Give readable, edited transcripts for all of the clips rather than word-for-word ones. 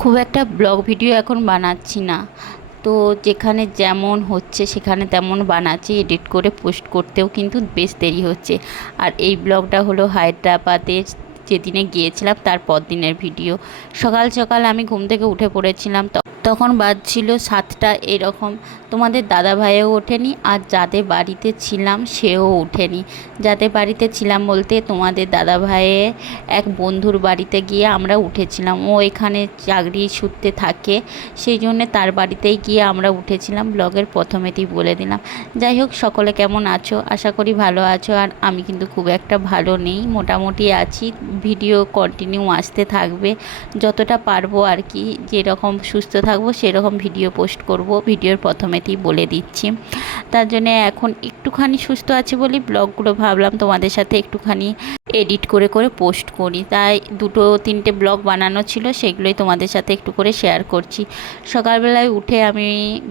খুব একটা blog video এখন বানাচ্ছি না। তো যেখানে যেমন হচ্ছে সেখানে তেমন বানাচ্ছি, এডিট করে পোস্ট করতেও কিন্তু বেশ দেরি হচ্ছে। আর এই ব্লগটা হলো হায়দ্রাবাদে যেদিনে গিয়েছিলাম তার পর দিনের ভিডিও। সকাল সকাল আমি ঘুম থেকে উঠে পড়েছিলাম, তখন বাজছিল 7টা এরকম। তোমাদের দাদা ভাইও ওঠেনি, আর যাদের বাড়িতে ছিলাম সেও ওঠেনি। যাদের বাড়িতে ছিলাম বলতে তোমাদের দাদা ভাইয়ের এক বন্ধুর বাড়িতে গিয়ে আমরা উঠেছিলাম। ও এখানে চাকরি সূত্রে থাকে, সেই জন্যে তার বাড়িতেই গিয়ে আমরা উঠেছিলাম। ব্লগের প্রথমেতেই বলে দিলাম। যাই হোক, সকলে কেমন আছো? আশা করি ভালো আছো। আর আমি কিন্তু খুব একটা ভালো নেই, মোটামুটি আছি। ভিডিও কন্টিনিউ আসতে থাকবে, যতটা পারবো আর কি। যেরকম সুস্থ থাকবো সেরকম ভিডিও পোস্ট করব, ভিডিওর প্রথমেতেই বলে দিচ্ছি। তার জন্য এখন একটুখানি সুস্থ আছি বলি ব্লগগুলো ভাবলাম তোমাদের সাথে একটুখানি এডিট করে করে পোস্ট করি। তাই 2-3টে ব্লগ বানানো ছিল, সেগুলোই তোমাদের সাথে একটু করে শেয়ার করছি। সকালবেলায় উঠে আমি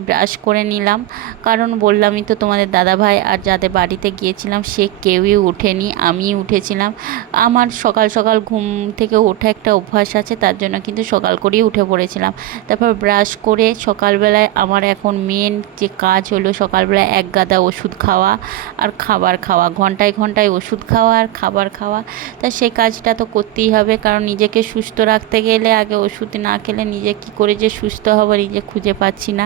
ব্রাশ করে নিলাম, কারণ বললামই তো তোমাদের দাদাভাই আর যাদের বাড়িতে গিয়েছিলাম সে কেউই উঠেনি, আমিই উঠেছিলাম। আমার সকাল সকাল ঘুম থেকে ওঠা একটা অভ্যাস আছে, তার জন্য কিন্তু সকাল করেই উঠে পড়েছিলাম। তারপর ব্রাশ করে সকালবেলায় আমার এখন মেন যে কাজ হলো সকালবেলায় এক গাদা ওষুধ খাওয়া আর খাবার খাওয়া, ঘন্টায় ঘন্টায় ওষুধ খাওয়া আর খাবার খাওয়া। তা সেই কাজটা তো করতেই হবে, কারণ নিজেকে সুস্থ রাখতে গেলে আগে ওষুধ না খেলে নিজে কি করে যে সুস্থ হবো নিজে খুঁজে পাচ্ছি না।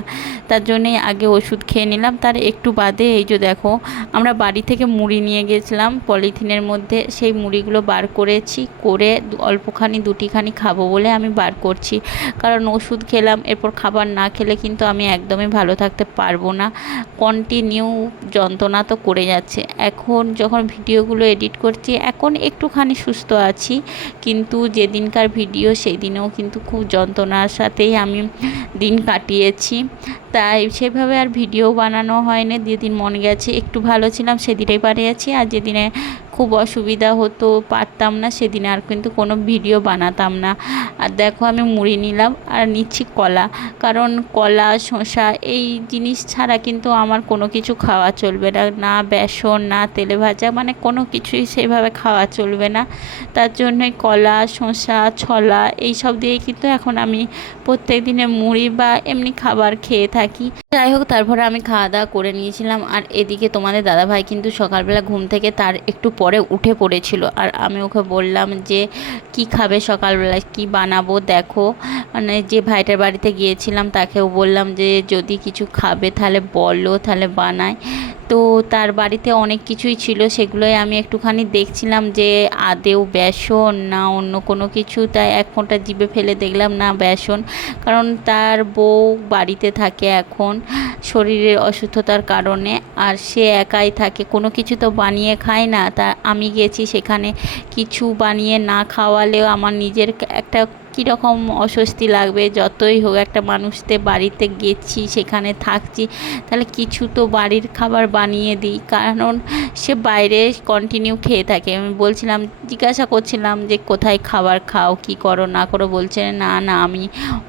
তার জন্যেই আগে ওষুধ খেয়ে নিলাম। তার একটু বাদে এই যে দেখো, আমরা বাড়ি থেকে মুড়ি নিয়ে গেছিলাম পলিথিনের মধ্যে, সেই মুড়িগুলো বার করেছি, করে অল্পখানি দুটিখানি খাবো বলে আমি বার করছি। কারণ ওষুধ খেলাম, এরপর খাবার না খেলে কিন্তু আমি একদমই ভালো থাকতে পারবো না। কন্টিনিউ যন্ত্রণা তো করে যাচ্ছে। এখন যখন ভিডিওগুলো এডিট করছি এখন একটুখানি সুস্থ আছি, কিন্তু যেদিনকার ভিডিও সেই দিনেও কিন্তু খুব যন্ত্রণার সাথেই আমি দিন কাটিয়েছি। তাই সেভাবে আর ভিডিও বানানো হয়নি। যেদিন মন গেছে একটু ভালো ছিলাম সেদিনেই বানিয়েছি, আর যেদিনে খুব অসুবিধা হতো পারতাম না সেদিনে আর কিন্তু কোনো ভিডিও বানাতাম না। আর দেখো আমি মুড়ি নিলাম আর নিচ্ছি কলা, কারণ কলা শসা এই জিনিস ছাড়া কিন্তু আমার কোনো কিছু খাওয়া চলবে না, না বেসন না তেলে ভাজা, মানে কোনো কিছুই সেভাবে খাওয়া চলবে না। তার জন্যই কলা শসা ছোলা এই সব দিয়েই কিন্তু এখন আমি প্রত্যেক দিনে মুড়ি বা এমনি খাবার খেয়ে থাকি। যাই হোক, তারপরে আমি খাওয়া দাওয়া করে নিয়েছিলাম। আর এদিকে তোমাদের দাদাভাই কিন্তু সকালবেলা ঘুম থেকে তার একটু পরে উঠে পড়েছিল, আর আমি ওকে বললাম যে কি খাবে সকালবেলায়, কি বানাবো দেখো। মানে যে ভাইটার বাড়িতে গিয়েছিলাম তাকেও বললাম যে যদি কিছু খাবে তাহলে বলো, তাহলে বানাই। তো তার বাড়িতে অনেক কিছুই ছিল, সেগুলোই আমি একটুখানি দেখছিলাম যে আদেও বেসন না অন্য কোনো কিছু। তাই এক ফোঁটা জিভে ফেলে দেখলাম না বেসন, কারণ তার বউ বাড়িতে থাকে এখন শরীরের অসুস্থতার কারণে, আর সে একাই থাকে, কোনো কিছু তো বানিয়ে খায় না। তা আমি গেছি সেখানে কিছু বানিয়ে না খাওয়ালেও আমার নিজের একটা কীরকম অস্বস্তি লাগবে। যতই হোক একটা মানুষদের বাড়িতে গেছি সেখানে থাকছি, তাহলে কিছু তো বাড়ির খাবার বানিয়ে দিই, কারণ সে বাইরে কন্টিনিউ খেয়ে থাকে। আমি বলছিলাম, জিজ্ঞাসা করছিলাম যে কোথায় খাবার খাও, কি করো না করো, বলছে না না আমি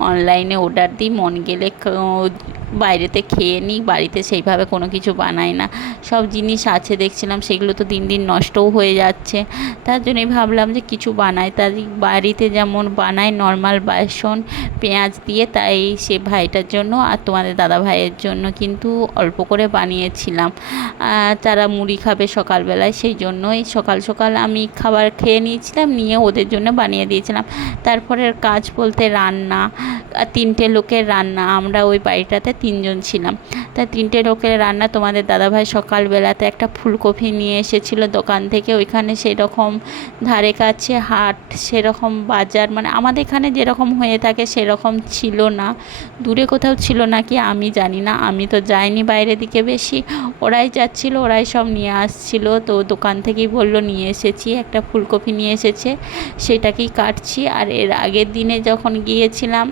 অনলাইনে অর্ডার দিই, মন গেলে বাইরেতে খেয়ে নিই, বাড়িতে সেইভাবে কোনো কিছু বানাই না। সব জিনিস আছে দেখছিলাম, সেগুলো তো দিন দিন নষ্টও হয়ে যাচ্ছে। তার জন্যই ভাবলাম যে কিছু বানাই। তাই বাড়িতে যেমন বানাই নর্মাল বেসন পেঁয়াজ দিয়ে, তাই সে ভাইটার জন্য আর তোমাদের দাদা ভাইয়ের জন্য কিন্তু অল্প করে বানিয়েছিলাম। তারা মুড়ি খাবে সকালবেলায়, সেই জন্যই সকাল সকাল আমি খাবার খেয়ে নিয়েছিলাম, নিয়ে ওদের জন্য বানিয়ে দিয়েছিলাম। তারপরের কাজ বলতে রান্না, 3টে লোকের রান্না। আমরা ওই বাড়িটাতে 3জন ছিলাম, তাই 3টে লোকের রান্না। তোমাদের দাদাভাই সকালবেলাতে একটা ফুলকপি নিয়ে এসেছিলো দোকান থেকে, ওইখানে সেরকম ধারে কাছে হাট সেরকম বাজার, মানে আমাদের এখানে যেরকম হয়ে থাকে সেরকম ছিল না, দূরে কোথাও ছিল না কি আমি জানি না, আমি তো যাইনি বাইরের দিকে বেশি। ওরাই যাচ্ছিলো, ওরাই সব নিয়ে আসছিলো। তো দোকান থেকেই বললো নিয়ে এসেছি, একটা ফুলকপি নিয়ে এসেছে, সেটাকেই কাটছি। আর এর আগের দিনে যখন গিয়েছিলাম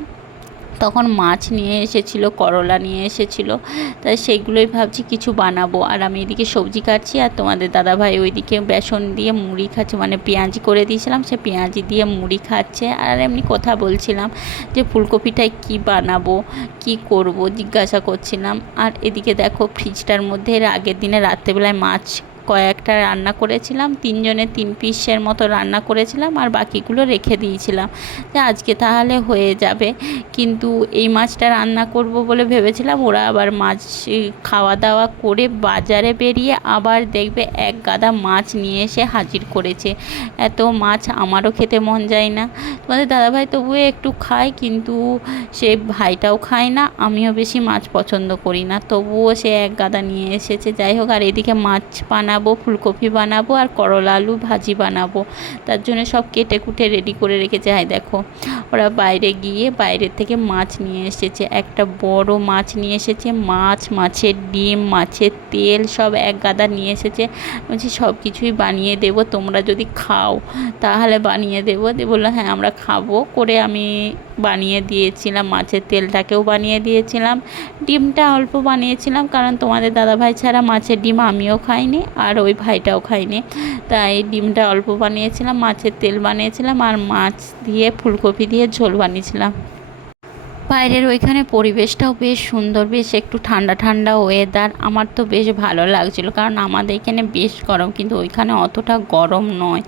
তখন মাছ নিয়ে এসেছিলো, করলা নিয়ে এসেছিলো, তাই সেগুলোই ভাবছি কিছু বানাবো। আর আমি এদিকে সবজি কাটছি, আর তোমাদের দাদাভাই ওইদিকে বেসন দিয়ে মুড়ি খাচ্ছে, মানে পেঁয়াজি করে দিয়েছিলাম, সে পেঁয়াজি দিয়ে মুড়ি খাচ্ছে। আর এমনি কথা বলছিলাম যে ফুলকপিটায় কি বানাবো, কি করব জিজ্ঞাসা করছিলাম। আর এদিকে দেখো ফ্রিজটার মধ্যে এর আগের দিনে রাত্রেবেলায় মাছ কয়েকটা রান্না করেছিলাম, 3 জনের 3 পিসের মতো রান্না করেছিলাম আর বাকিগুলো রেখে দিয়েছিলাম যে আজকে তাহলে হয়ে যাবে। কিন্তু এই মাছটা রান্না করব বলে ভেবেছিলাম, ওরা আবার মাছ খাওয়া দাওয়া করে বাজারে বেরিয়ে আবার দেখবে এক গাদা মাছ নিয়ে এসে হাজির করেছে। এত মাছ আমারও খেতে মন যায় না। তোমাদের দাদাভাই তবুও একটু খায়, কিন্তু সে ভাইটাও খায় না, আমিও বেশি মাছ পছন্দ করি না, তবুও সে এক গাদা নিয়ে এসেছে। যাই হোক, আর এদিকে মাছ বানাবো, ফুলকপি বানাবো আর করলা আলু ভাজি বানাবো, তার জন্য সব কেটে কুটে রেডি করে রেখেছে। হাই দেখো, ওরা বাইরে গিয়ে বাইরের থেকে মাছ নিয়ে এসেছে, একটা বড় মাছ নিয়ে এসেছে, মাছের ডিম, মাছের তেল সব এক গাদা নিয়ে এসেছে। বলছি সব কিছুই বানিয়ে দেবো, তোমরা যদি খাও তাহলে বানিয়ে দেবো। দিয়ে বললো হ্যাঁ আমরা খাবো, করে আমি বানিয়ে দিয়েছিলাম, মাছের তেলটাকেও বানিয়ে দিয়েছিলাম, ডিমটা অল্প বানিয়েছিলাম কারণ তোমাদের দাদাভাই ছাড়া মাছের ডিম আমিও খাইনি আর ওই ভাইটাও খাইনি, তাই ডিমটা অল্প বানিয়েছিলাম, মাছের তেল বানিয়েছিলাম আর মাছ দিয়ে ফুলকপি দিয়ে ঝোল বানিয়েছিলাম। বাইরের ওইখানে পরিবেশটাও বেশ সুন্দর, বেশ একটু ঠান্ডা ঠান্ডা ওয়েদার, আমার তো বেশ ভালো লাগছিলো কারণ আমাদের এখানে বেশ গরম, কিন্তু ওইখানে অতটা গরম নয়,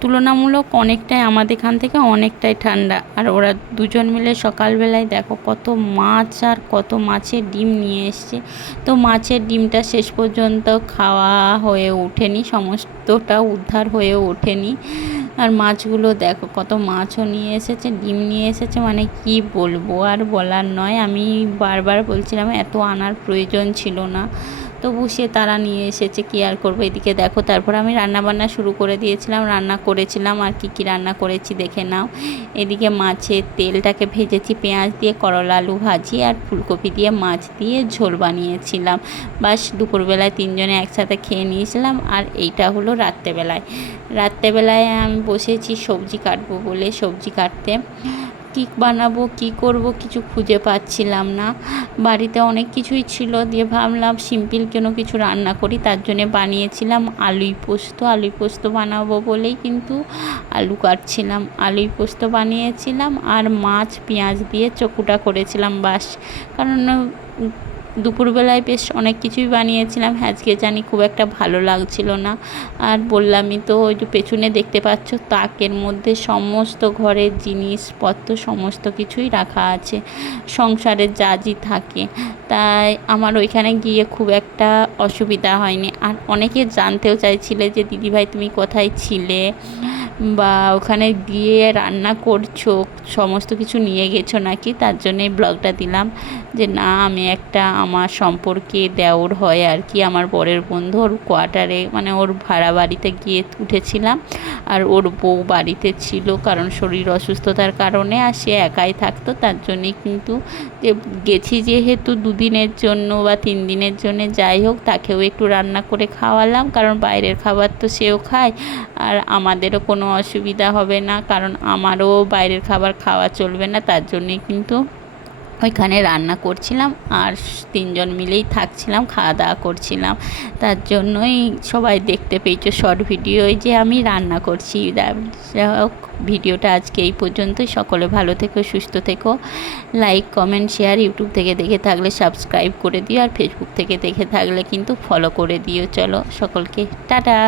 তুলনামূলক অনেকটাই আমাদের এখান থেকে অনেকটাই ঠান্ডা। আর ওরা দুজন মিলে সকালবেলায় দেখো কত মাছ আর কত মাছের ডিম নিয়ে এসছে। তো মাছের ডিমটা শেষ পর্যন্ত খাওয়া হয়ে ওঠেনি, সমস্তটা উদ্ধার হয়ে ওঠেনি। আর মাছগুলো দেখো কত মাছও নিয়ে এসেছে, ডিম নিয়ে এসেছে, মানে কি বলবো আর বলার নয়। আমি বারবার বলছিলাম এত আনার প্রয়োজন ছিল না, তবু সে তারা নিয়ে এসেছে, কী আর করবো। এদিকে দেখো তারপর আমি রান্নাবান্না শুরু করে দিয়েছিলাম, রান্না করেছিলাম আর কি রান্না করেছি দেখে নাও। এদিকে মাছের তেলটাকে ভেজেছি পেঁয়াজ দিয়ে, করলা আলু ভাজি আর ফুলকপি দিয়ে মাছ দিয়ে ঝোল বানিয়েছিলাম। বাস দুপুরবেলায় 3 জনে একসাথে খেয়ে নিয়েছিলাম। আর এইটা হলো রাত্রেবেলায় আমি বসেছি সবজি কাটবো বলে, সবজি কাটতে কী বানাবো কী করব কিছু খুঁজে পাচ্ছিলাম না। বাড়িতে অনেক কিছুই ছিল, দিয়ে ভাবলাম সিম্পল কোনো কিছু রান্না করি, তার জন্য বানিয়েছিলাম আলুই পোস্ত বানাবো বলেই কিন্তু আলু কাটছিলাম, আলুই পোস্ত বানিয়েছিলাম আর মাছ পেঁয়াজ দিয়ে চকুটা করেছিলাম বাস। কারণ দুপুরবেলায় বেশ অনেক কিছুই বানিয়েছিলাম, আজকে জানি খুব একটা ভালো লাগছিল না। আর বললামই তো, ওই যে পেছনে দেখতে পাচ্ছ তাকের মধ্যে সমস্ত ঘরের জিনিসপত্র সমস্ত কিছুই রাখা আছে, সংসারের যা থাকে, তাই আমার ওইখানে গিয়ে খুব একটা অসুবিধা হয়নি। আর অনেকে জানতেও চাইছিলে যে দিদিভাই তুমি কোথায় ছিলে, বা ওখানে গিয়ে রান্না করছো, সমস্ত কিছু নিয়ে গেছো নাকি, তার জন্যই ব্লগটা দিলাম। যে না, আমি একটা আমার সম্পর্কে দেওর হয় আর কি, আমার বরের বন্ধু, ওর কোয়ার্টারে মানে ওর ভাড়া বাড়িতে গিয়ে উঠেছিলাম। আর ওর বউ বাড়িতে ছিল কারণ শরীর অসুস্থতার কারণে, আর সে একাই থাকতো, তার জন্যে কিন্তু গেছি যেহেতু 2 দিনের জন্য বা 3 দিনের জন্য, যাই হোক তাকেও একটু রান্না করে খাওয়ালাম, কারণ বাইরের খাবার তো সেও খায় আর আমাদেরও কোনো অসুবিধা হবে না, কারণ আমারও বাইরের খাবার খাওয়া চলবে না, তার জন্যে কিন্তু ওইখানে রান্না করছিলাম আর 3 জন মিলেই থাকছিলাম, খাওয়া দাওয়া করছিলাম, তার জন্যই সবাই দেখতে পেয়েছো শর্ট ভিডিওয় যে আমি রান্না করছি। ভিডিওটা আজকে এই পর্যন্তই, সকলে ভালো থেকো, সুস্থ থেকো, লাইক কমেন্ট শেয়ার, ইউটিউব থেকে দেখে থাকলে সাবস্ক্রাইব করে দিও আর ফেসবুক থেকে দেখে থাকলে কিন্তু ফলো করে দিও। চলো সকলকে টাটা।